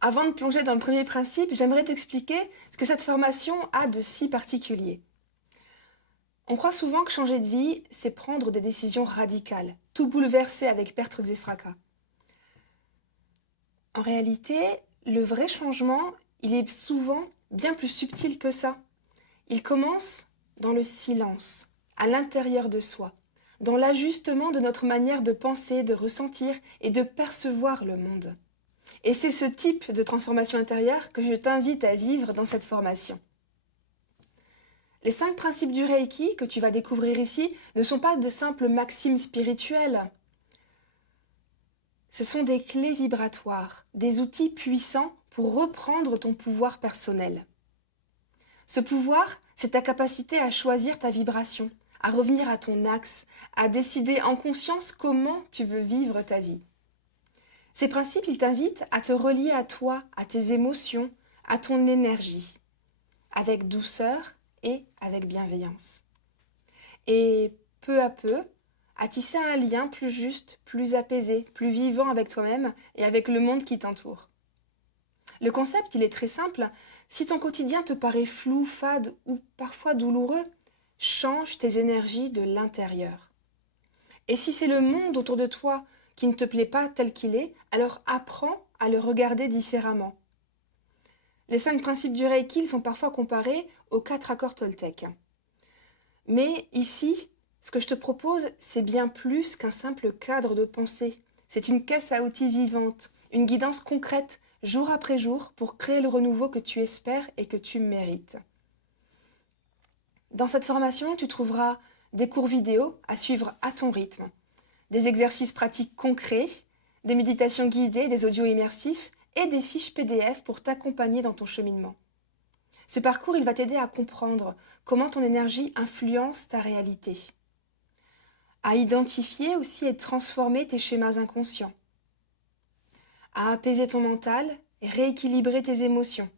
Avant de plonger dans le premier principe, j'aimerais t'expliquer ce que cette formation a de si particulier. On croit souvent que changer de vie, c'est prendre des décisions radicales, tout bouleverser avec pertes et fracas. En réalité, le vrai changement, il est souvent bien plus subtil que ça. Il commence dans le silence, à l'intérieur de soi, dans l'ajustement de notre manière de penser, de ressentir et de percevoir le monde. Et c'est ce type de transformation intérieure que je t'invite à vivre dans cette formation. Les 5 principes du Reiki que tu vas découvrir ici ne sont pas de simples maximes spirituelles. Ce sont des clés vibratoires, des outils puissants pour reprendre ton pouvoir personnel. Ce pouvoir, c'est ta capacité à choisir ta vibration, à revenir à ton axe, à décider en conscience comment tu veux vivre ta vie. Ces principes, ils t'invitent à te relier à toi, à tes émotions, à ton énergie, avec douceur et avec bienveillance. Et peu à peu, à tisser un lien plus juste, plus apaisé, plus vivant avec toi-même et avec le monde qui t'entoure. Le concept, il est très simple. Si ton quotidien te paraît flou, fade ou parfois douloureux, change tes énergies de l'intérieur. Et si c'est le monde autour de toi qui ne te plaît pas tel qu'il est, alors apprends à le regarder différemment. Les 5 principes du Reiki ils sont parfois comparés aux 4 accords Toltec. Mais ici, ce que je te propose, c'est bien plus qu'un simple cadre de pensée. C'est une caisse à outils vivante, une guidance concrète, jour après jour, pour créer le renouveau que tu espères et que tu mérites. Dans cette formation, tu trouveras des cours vidéo à suivre à ton rythme, des exercices pratiques concrets, des méditations guidées, des audios immersifs et des fiches PDF pour t'accompagner dans ton cheminement. Ce parcours, il va t'aider à comprendre comment ton énergie influence ta réalité, à identifier aussi et transformer tes schémas inconscients, à apaiser ton mental et rééquilibrer tes émotions,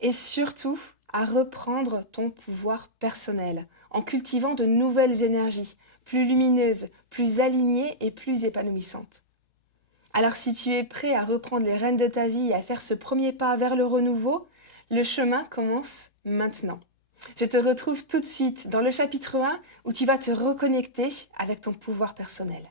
et surtout à reprendre ton pouvoir personnel en cultivant de nouvelles énergies, plus lumineuses, plus alignées et plus épanouissantes. Alors si tu es prêt à reprendre les rênes de ta vie et à faire ce premier pas vers le renouveau, le chemin commence maintenant. Je te retrouve tout de suite dans le chapitre 1 où tu vas te reconnecter avec ton pouvoir personnel.